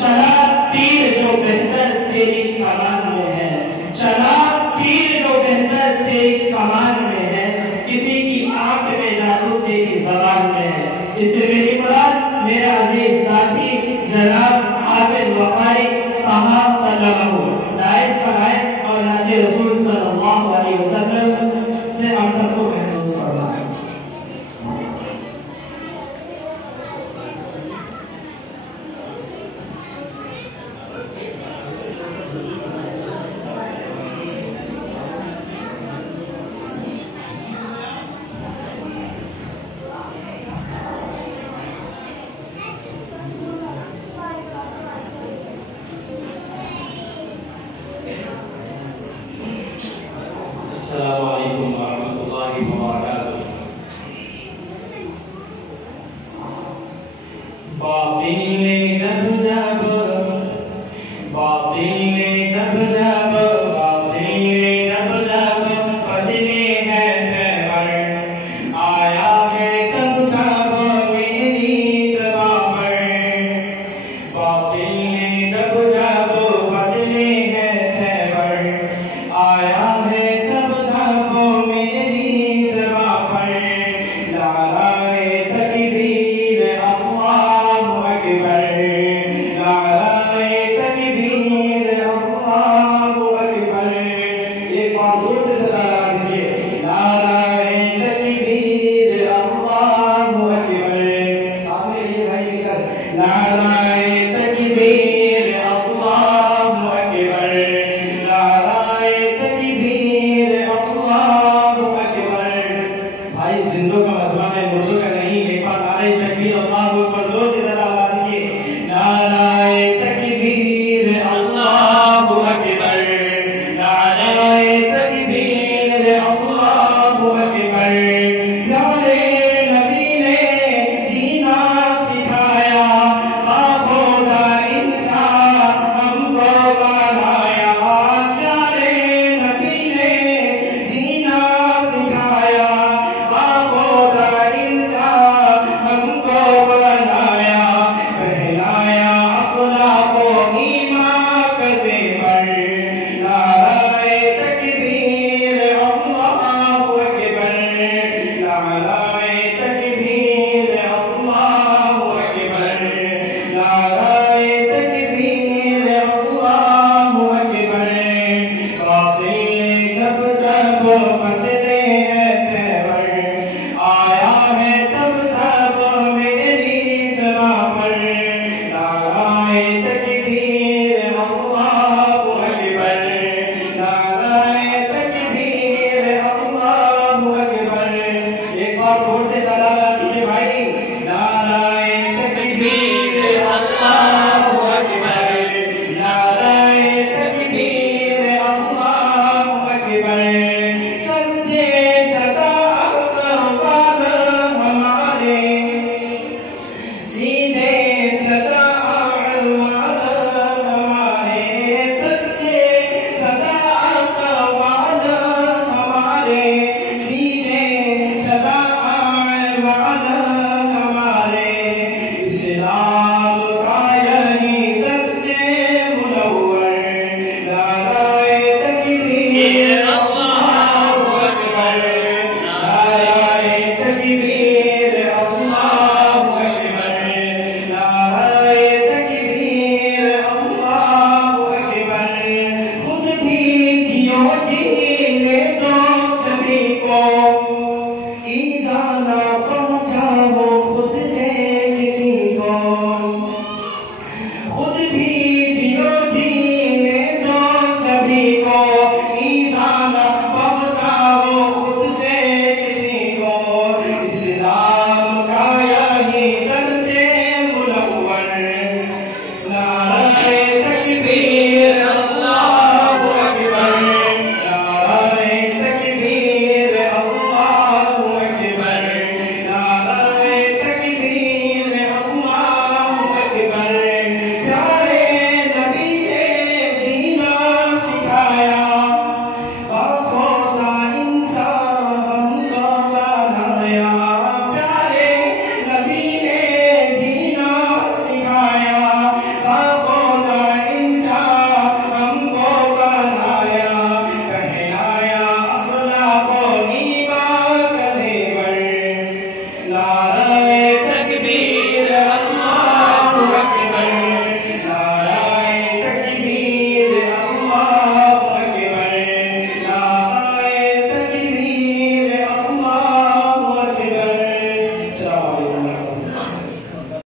چلا تیر جو بہتر تیری کمان میں ہے، چلا تیر جو بہتر تیری کمان میں ہے، کسی کی آنکھ میں جادو تیری زبان میں ہے۔ اس سے میری مراد میرا عزیز ساتھی جناب حافظ وقاری طہا صلی اللہ نائز فرمائے اور نعت رسول صلی اللہ علیہ وسلم سے ہم سب کو محفوظ فرمائے۔ السلام علیکم ورحمۃ اللہ وبرکاتہ۔ باطل نے جب جب باطل نے جب جب باطل نے جب جب بدلے ہیں خیبر، آیا ہے تب کب میری زباں پر۔ باطل نے جب جب بدلے ہیں خیبر، آیا ہے آیا ہے تب تب میری زباں پر، نعرہ